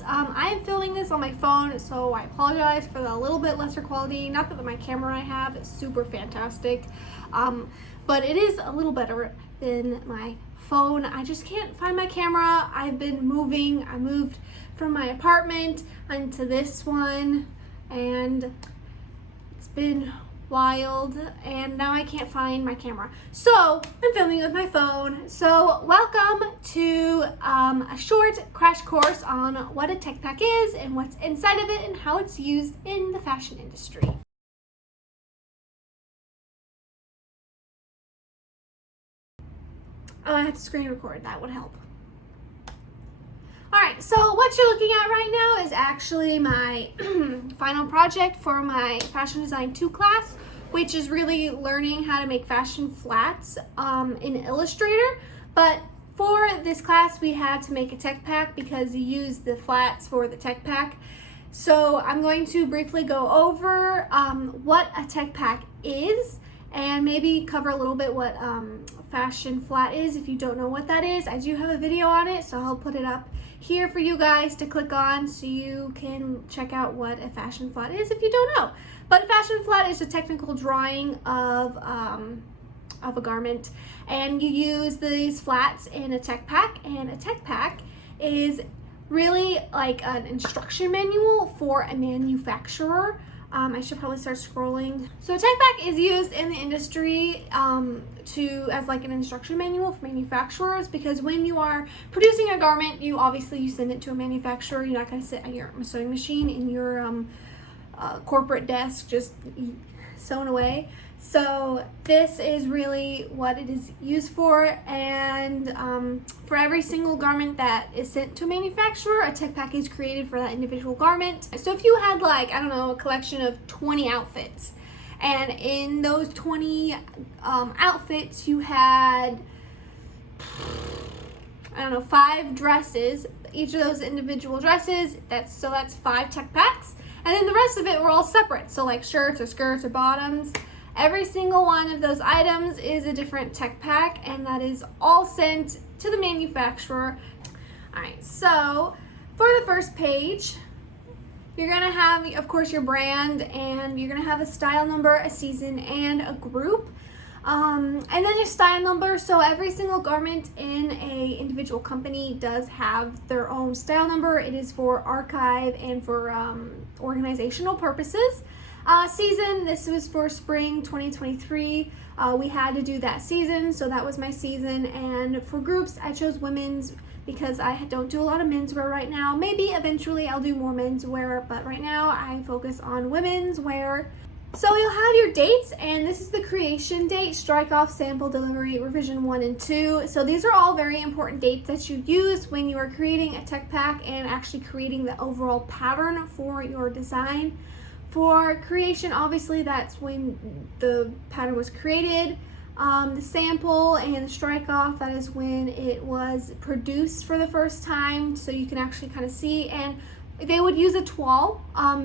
class. I am filming this on my phone, so I apologize for the little bit lesser quality. Not that my camera I have is super fantastic, but it is a little better than my phone. I just can't find my camera. I've been moving. I moved from my apartment into this one, and it's been wild, and now I can't find my camera, so I'm filming with my phone. So welcome to a short crash course on what a Teck Pack is and what's inside of it and how it's used in the fashion industry. Oh, I have to screen record, that would help. Alright, so what you're looking at right now is actually my final project for my Fashion Design 2 class, which is really learning how to make fashion flats in Illustrator. But for this class, we had to make a Teck Pack because you use the flats for the Teck Pack. So I'm going to briefly go over what a Teck Pack is, and maybe cover a little bit what fashion flat is if you don't know what that is. I do have a video on it, so I'll put it up here for you guys to click on so you can check out what a fashion flat is if you don't know. But a fashion flat is a technical drawing of a garment, and you use these flats in a Teck Pack, and a Teck Pack is really like an instruction manual for a manufacturer. I should probably start scrolling. So a Teck Pack is used in the industry as like an instruction manual for manufacturers, because when you are producing a garment, you send it to a manufacturer. You're not going to sit at your sewing machine in your corporate desk just sewn away. So this is really what it is used for, and for every single garment that is sent to a manufacturer, a Teck Pack is created for that individual garment. So if you had, like, I don't know, a collection of 20 outfits, and in those 20 outfits you had, I don't know, 5 dresses, each of those individual dresses, that's 5 Teck Packs, and then the rest of it were all separate, so like shirts or skirts or bottoms. Every single one of those items is a different Teck Pack, and that is all sent to the manufacturer. Alright, so for the first page, you're going to have, of course, your brand, and you're going to have a style number, a season, and a group. And then your style number. So every single garment in a individual company does have their own style number. It is for archive and for organizational purposes. Season, this was for spring 2023. We had to do that season, so that was my season. And for groups, I chose women's because I don't do a lot of menswear right now. Maybe eventually I'll do more menswear, but right now I focus on women's wear. So you'll have your dates, and this is the creation date, strike off, sample, delivery, revision 1 and 2. So these are all very important dates that you use when you are creating a Teck Pack and actually creating the overall pattern for your design. For creation, obviously that's when the pattern was created. The sample and the strike off, that is when it was produced for the first time, so you can actually kind of see. And they would use a toile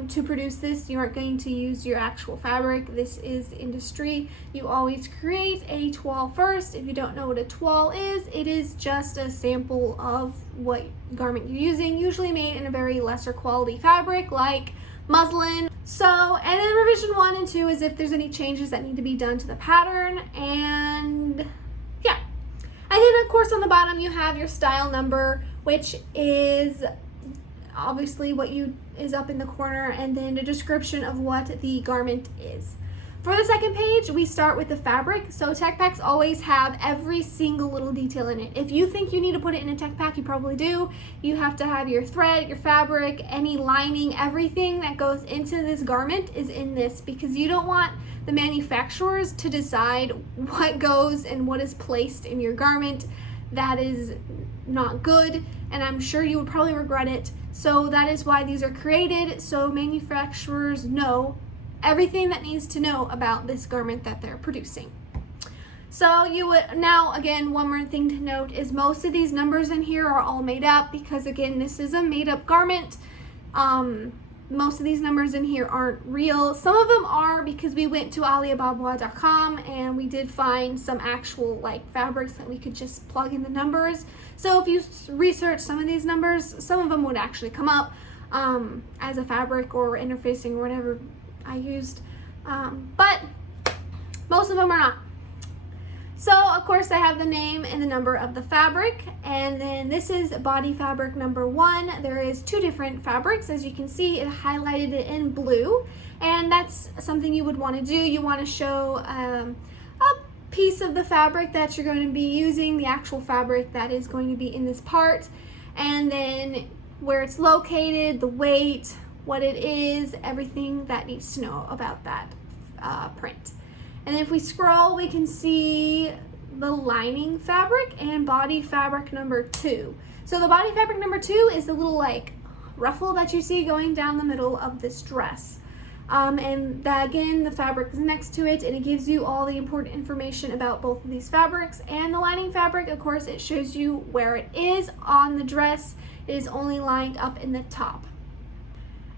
to produce this. You aren't going to use your actual fabric. This is the industry. You always create a toile first. If you don't know what a toile is, it is just a sample of what garment you're using, usually made in a very lesser quality fabric like muslin. So, and then revision 1 and 2 is if there's any changes that need to be done to the pattern, and yeah. And then of course on the bottom you have your style number, which is obviously what is up in the corner, and then a description of what the garment is. For the second page, we start with the fabric. So Teck Packs always have every single little detail in it. If you think you need to put it in a Teck Pack, you probably do. You have to have your thread, your fabric, any lining, everything that goes into this garment is in this, because you don't want the manufacturers to decide what goes and what is placed in your garment. That is not good, and I'm sure you would probably regret it. So that is why these are created, so manufacturers know everything that needs to know about this garment that they're producing. So you would, now again, one more thing to note is most of these numbers in here are all made up, because again, this is a made up garment. most of these numbers in here aren't real. Some of them are, because we went to alibaba.com and we did find some actual like fabrics that we could just plug in the numbers. So if you research some of these numbers, some of them would actually come up as a fabric or interfacing or whatever I used, but most of them are not. So of course I have the name and the number of the fabric, and then this is body fabric number 1. There is 2 different fabrics. As you can see, it highlighted it in blue, and that's something you would want to do. You want to show a piece of the fabric that you're going to be using, the actual fabric that is going to be in this part, and then where it's located, the weight, what it is, everything that needs to know about that print. And if we scroll, we can see the lining fabric and body fabric number 2. So the body fabric number 2 is the little like ruffle that you see going down the middle of this dress. And again, the fabric is next to it, and it gives you all the important information about both of these fabrics. And the lining fabric, of course, it shows you where it is on the dress. It is only lined up in the top.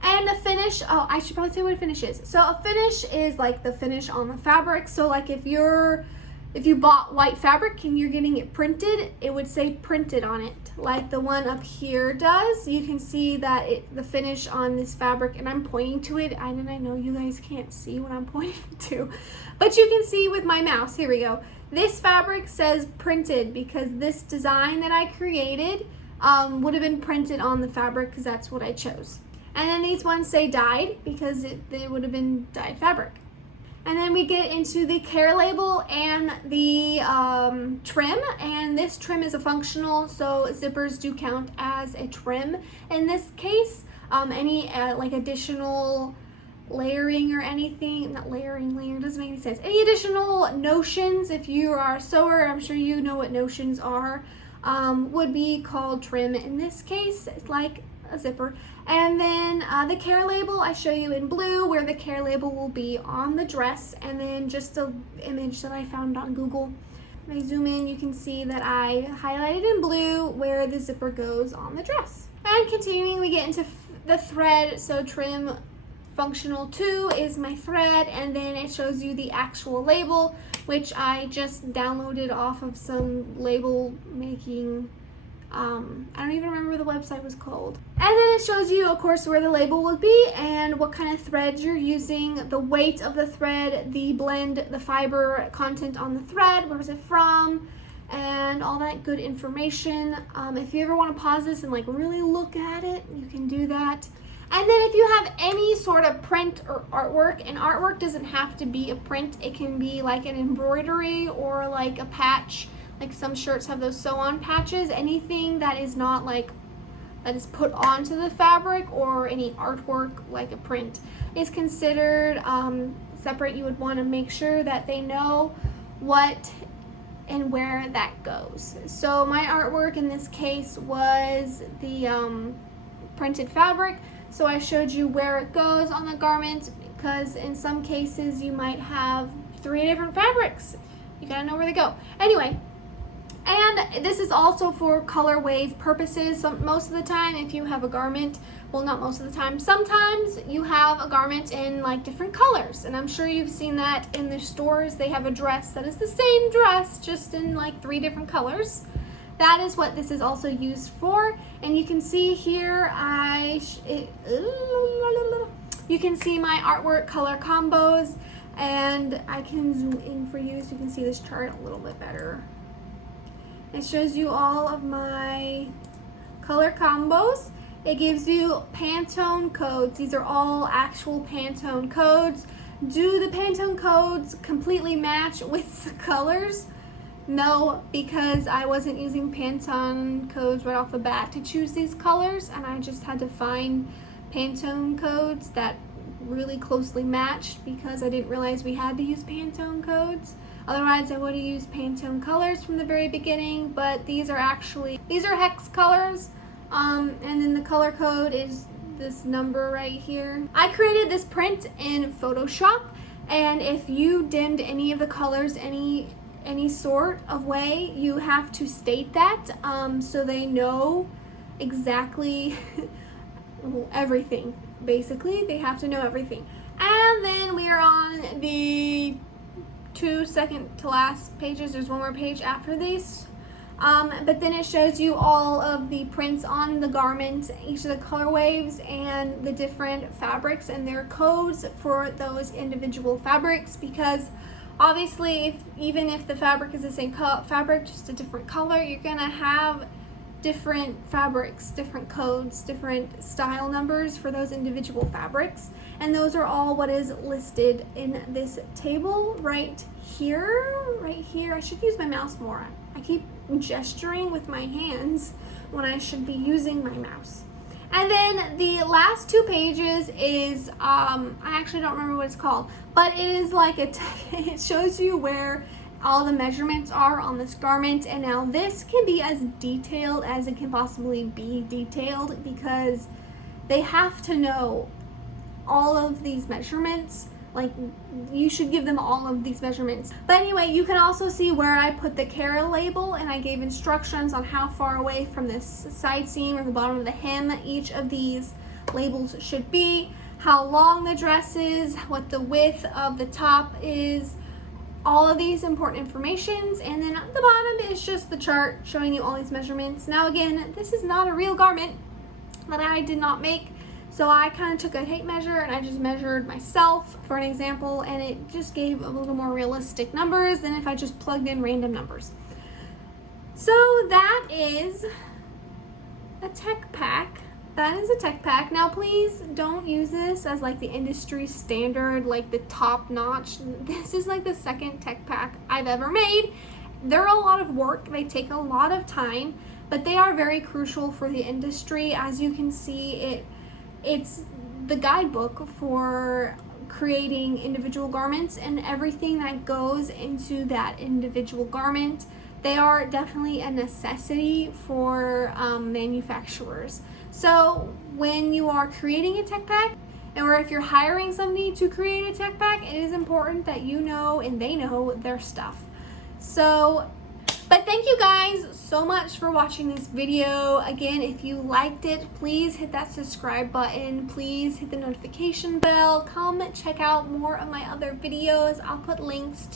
And the finish, oh, I should probably say what a finish is. So a finish is like the finish on the fabric. So like if you bought white fabric and you're getting it printed, it would say printed on it, like the one up here does. You can see that the finish on this fabric, and I'm pointing to it, and I know you guys can't see what I'm pointing to, but you can see with my mouse. Here we go. This fabric says printed because this design that I created would have been printed on the fabric because that's what I chose. And then these ones say dyed because they would have been dyed fabric. And then we get into the care label and the trim, and this trim is a functional, so zippers do count as a trim. In this case, any like additional layering or anything, not layering, doesn't make any sense. Any additional notions, if you are a sewer, I'm sure you know what notions are, would be called trim. In this case, it's like a zipper. And then the care label I show you in blue, where the care label will be on the dress, and then just an image that I found on Google. When I zoom in, you can see that I highlighted in blue where the zipper goes on the dress. And continuing, we get into the thread. So trim functional 2 is my thread, and then it shows you the actual label, which I just downloaded off of some label making, I don't even remember what the website was called. And then it shows you, of course, where the label would be and what kind of thread you're using, the weight of the thread, the blend, the fiber content on the thread, where is it from, and all that good information. If you ever want to pause this and like really look at it, you can do that. And then if you have any sort of print or artwork, and artwork doesn't have to be a print, it can be like an embroidery or like a patch. Like some shirts have those sew-on patches. Anything that is not like, that is put onto the fabric, or any artwork like a print, is considered separate. You would want to make sure that they know what and where that goes. So my artwork in this case was the printed fabric. So I showed you where it goes on the garment, because in some cases you might have 3 different fabrics. You gotta know where they go. Anyway, and this is also for color wave purposes. Most of the time, if you have a garment, well, not most of the time, sometimes you have a garment in like different colors, and I'm sure you've seen that in the stores. They have a dress that is the same dress, just in like 3 different colors. That is what this is also used for. And you can see here, you can see my artwork color combos, and I can zoom in for you so you can see this chart a little bit better. It shows you all of my color combos. It gives you Pantone codes. These are all actual Pantone codes. Do the Pantone codes completely match with the colors? No, because I wasn't using Pantone codes right off the bat to choose these colors, and I just had to find Pantone codes that really closely matched, because I didn't realize we had to use Pantone codes. Otherwise, I would have used Pantone colors from the very beginning, but these are hex colors, and then the color code is this number right here. I created this print in Photoshop, and if you dimmed any of the colors any sort of way, you have to state that so they know exactly everything. Basically, they have to know everything. And then we are on the 2 second to last pages. There's one more page after this. But then it shows you all of the prints on the garment, each of the color waves, and the different fabrics and their codes for those individual fabrics, because obviously even if the fabric is the same fabric, just a different color, you're gonna have different fabrics, different codes, different style numbers for those individual fabrics, and those are all what is listed in this table right here. I should use my mouse more. I keep gesturing with my hands when I should be using my mouse. And then the last 2 pages is I actually don't remember what it's called, but it is like it shows you where all the measurements are on this garment. And now this can be as detailed as it can possibly be detailed, because they have to know all of these measurements. Like, you should give them all of these measurements. But anyway, you can also see where I put the Cara label, and I gave instructions on how far away from this side seam or the bottom of the hem each of these labels should be, how long the dress is, what the width of the top is, all of these important informations. And then at the bottom is just the chart showing you all these measurements. Now again, this is not a real garment that I did not make. So I kind of took a tape measure and I just measured myself for an example, and it just gave a little more realistic numbers than if I just plugged in random numbers. So that is a Teck Pack. That is a Teck Pack. Now please don't use this as like the industry standard, like the top notch. This is like the second Teck Pack I've ever made. They're a lot of work. They take a lot of time, but they are very crucial for the industry. As you can see, it's the guidebook for creating individual garments and everything that goes into that individual garment. They are definitely a necessity for manufacturers. So when you are creating a Teck Pack, or if you're hiring somebody to create a Teck Pack, it is important that you know and they know their stuff. So, but thank you guys so much for watching this video. Again, if you liked it, please hit that subscribe button. Please hit the notification bell. Come check out more of my other videos. I'll put links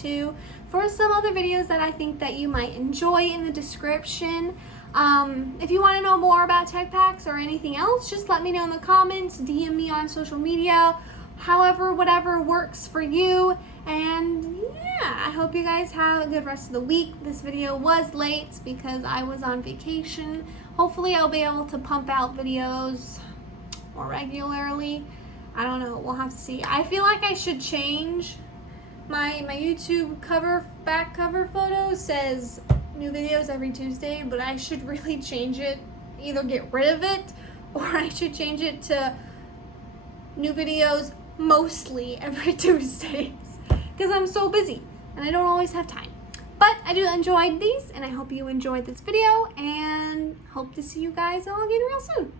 for some other videos that I think that you might enjoy in the description. If you want to know more about Teck Packs or anything else, just let me know in the comments, DM me on social media, however, whatever works for you. And yeah, I hope you guys have a good rest of the week. This video was late because I was on vacation. Hopefully I'll be able to pump out videos more regularly. I don't know, we'll have to see. I feel like I should change my YouTube back cover photo says new videos every Tuesday, but I should really change it, either get rid of it, or I should change it to new videos mostly every Tuesdays, because I'm so busy and I don't always have time. But I do enjoy these, and I hope you enjoyed this video, and hope to see you guys all again real soon.